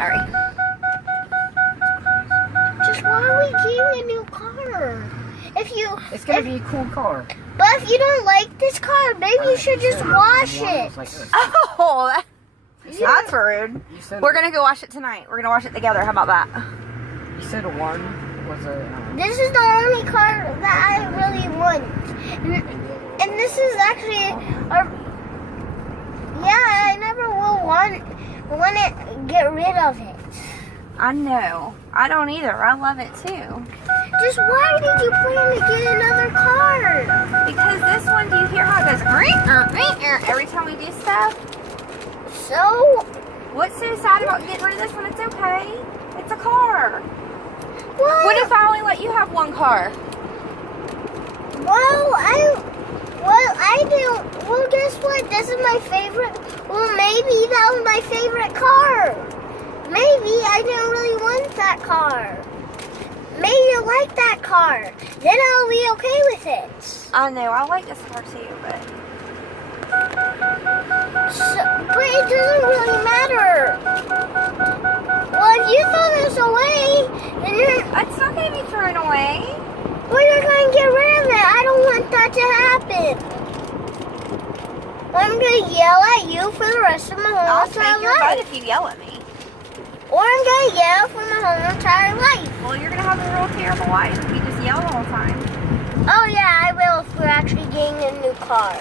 Sorry. Just why are we getting a new car? It's gonna be a cool car. But if you don't like this car, maybe you should just wash it. Oh, that's rude. We're gonna go wash it tonight. We're gonna wash it together. How about that? You said one was a. This is the only car that I really want, and this is actually I never will want to get rid of it. I know. I don't either. I love it too. Just why did you plan to get another car? Because this one, do you hear how it goes every time we do stuff? So? What's so sad about getting rid of this one? It's okay. It's a car. What if I only let you have one car? Well, guess what? This is my favorite. Well, maybe that was my favorite car. Maybe I didn't really want that car. Maybe you like that car. Then I'll be okay with it. I know. I like this car too, but it doesn't really matter. Well, if you throw this away, then it's not going to be thrown away. Well, you're going to get rid of it. I don't want that to happen. I'm going to yell at you for the rest of my whole entire life. I'll take your butt if you yell at me. Or I'm going to yell for my whole entire life. Well, you're going to have a real terrible life if you just yell the whole time. Oh, yeah, I will if we're actually getting a new car.